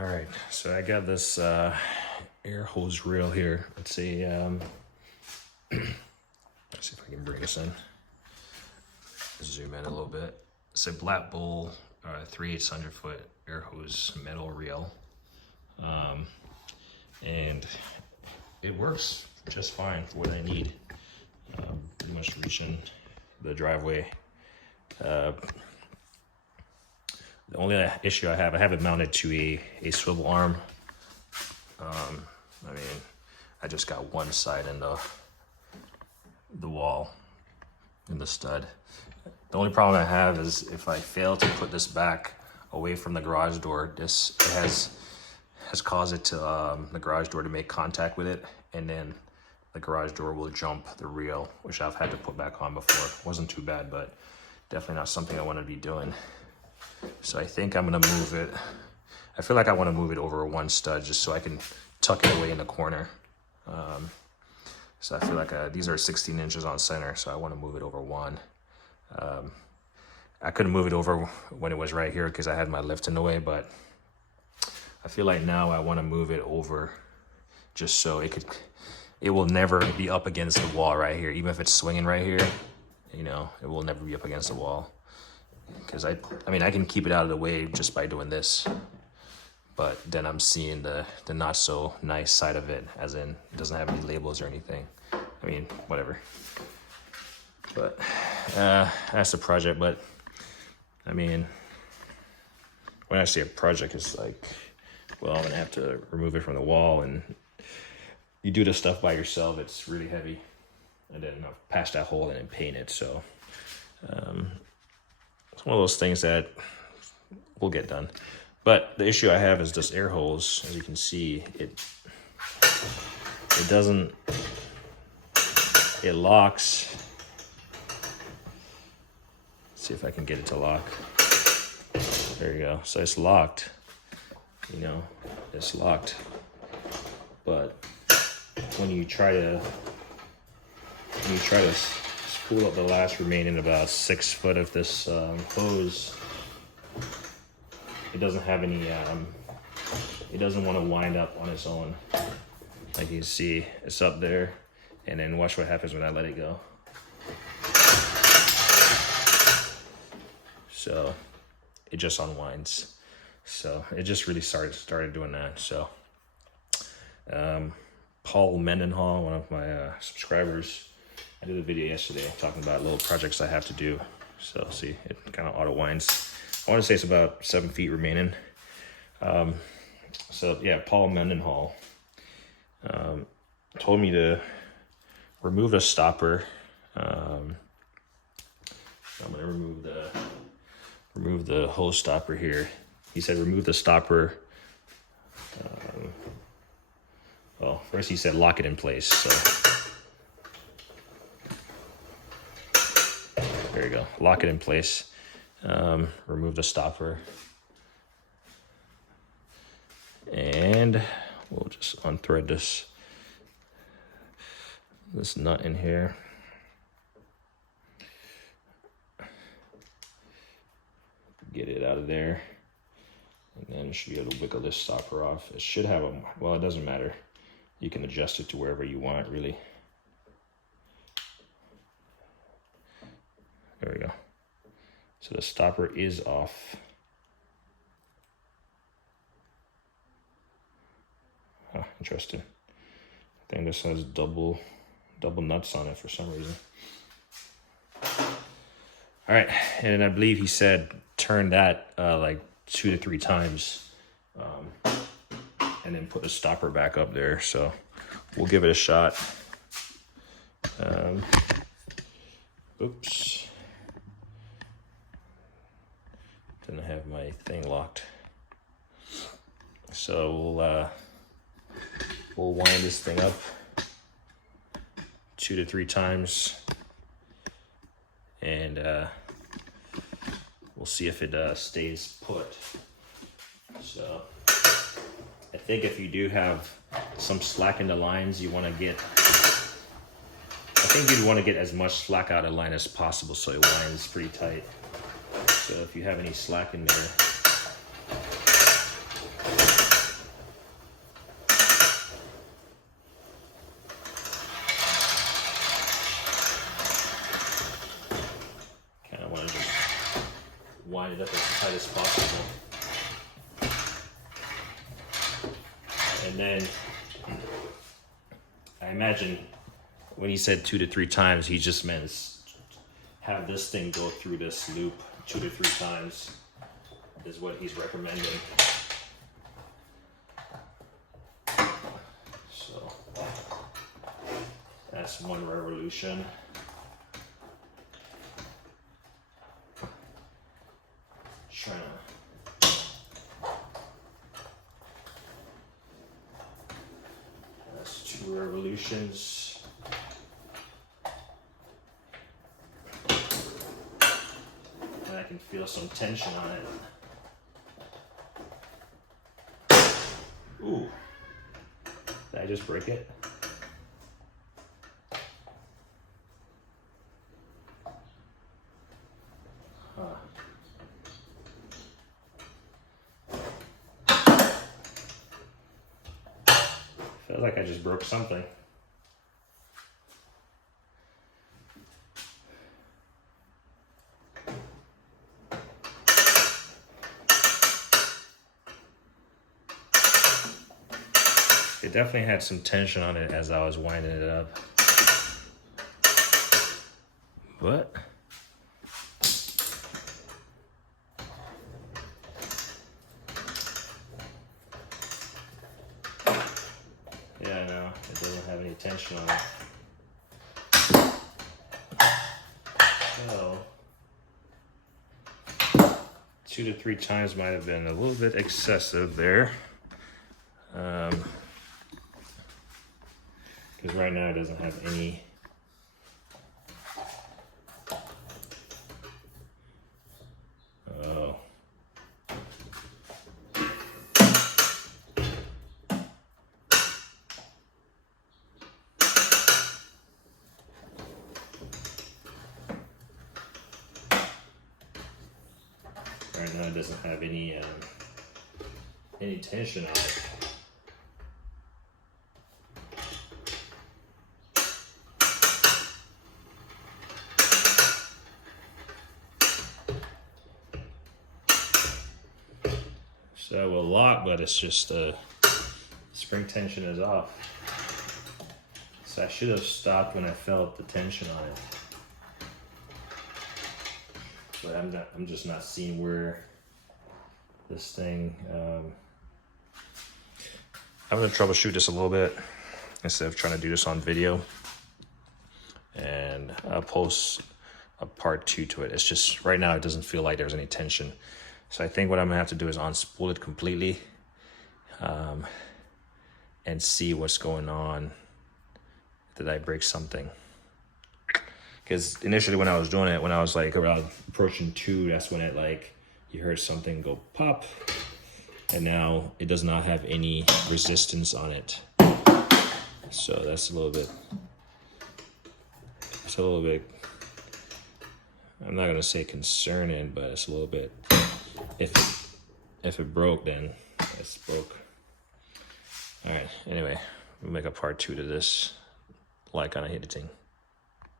All right, so I got this air hose reel here. Let's see. Let's see if I can bring this in. Zoom in a little bit. It's a Black Bull 3/800 foot air hose metal reel, and it works just fine for what I need. Pretty much reaching the driveway. The only issue I have it mounted to a swivel arm. I mean, I just got one side in the wall in the stud. The only problem I have is if I fail to put this back away from the garage door, this has caused it to the garage door to make contact with it, and then the garage door will jump the reel, which I've had to put back on before. It wasn't too bad, but definitely not something I want to be doing. So I think I'm gonna move it. I feel like I want to move it over one stud just so I can tuck it away in the corner. So I feel like these are 16 inches on center, so I want to move it over one. I couldn't move it over when it was right here because I had my lift in the way, but I feel like now I want to move it over just so it will never be up against the wall right here. Even if it's swinging right here, you know, it will never be up against the wall. Because I mean, I can keep it out of the way just by doing this, but then I'm seeing the not so nice side of it, as in it doesn't have any labels or anything. I mean, whatever. But that's the project. But I mean, when I say a project, it's like, well, I'm gonna have to remove it from the wall, and you do this stuff by yourself, it's really heavy, and then I'll patch that hole and then paint it. So it's one of those things that will get done. But the issue I have is this air hose. As you can see, it doesn't, it locks. Let's see if I can get it to lock. There you go. So it's locked, you know, it's locked. But when you try to spool up the last remaining about 6 foot of this hose, it doesn't have any, it doesn't want to wind up on its own. Like you can see, it's up there, and then watch what happens when I let it go. So it just unwinds. So it just really started doing that. So Paul Mendenhall, one of my subscribers, I did a video yesterday talking about little projects I have to do. So see, it kind of auto winds. I want to say it's about 7 feet remaining. So yeah, Paul Mendenhall told me to remove the stopper. I'm gonna remove the hose stopper here. He said remove the stopper. Well, first he said lock it in place. So there you go, lock it in place. Remove the stopper, and we'll just unthread this nut in here. Get it out of there, and then you should be able to wiggle this stopper off. It should have well, it doesn't matter. You can adjust it to wherever you want, really. There we go. So the stopper is off. Huh, interesting. I think this has double nuts on it for some reason. All right, and I believe he said turn that like 2 to 3 times, and then put the stopper back up there. So we'll give it a shot. Oops. Didn't have my thing locked. So we'll wind this thing up 2 to 3 times, and we'll see if it stays put. So I think if you do have some slack in the lines, you want to get, I think you'd want to get as much slack out of line as possible so it winds pretty tight. So if you have any slack in there, tight as possible. And then I imagine when he said 2 to 3 times, he just meant have this thing go through this loop 2 to 3 times is what he's recommending. So that's 1 revolution. Trying to that's 2 revolutions. And I can feel some tension on it. Ooh. Did I just break it? Huh. Feels like I just broke something. It definitely had some tension on it as I was winding it up. What? Yeah, no, it doesn't have any tension on it. So, 2 to 3 times might have been a little bit excessive there. Because right now it doesn't have any. Oh. Right now it doesn't have any tension on it. So it will lock, but it's just spring tension is off. So I should have stopped when I felt the tension on it. But I'm just not seeing where this thing. I'm gonna troubleshoot this a little bit instead of trying to do this on video, and I'll post a part 2 to it. It's just right now it doesn't feel like there's any tension. So I think what I'm gonna have to do is unspool it completely and see what's going on. Did I break something? Because initially when I was doing it, when I was like around approaching 2, that's when it like, you heard something go pop, and now it does not have any resistance on it. So that's a little bit, I'm not gonna say concerning, but it's a little bit, if it broke, then it's broke. All right, anyway, we'll make a part 2 to this, like on a hit thing.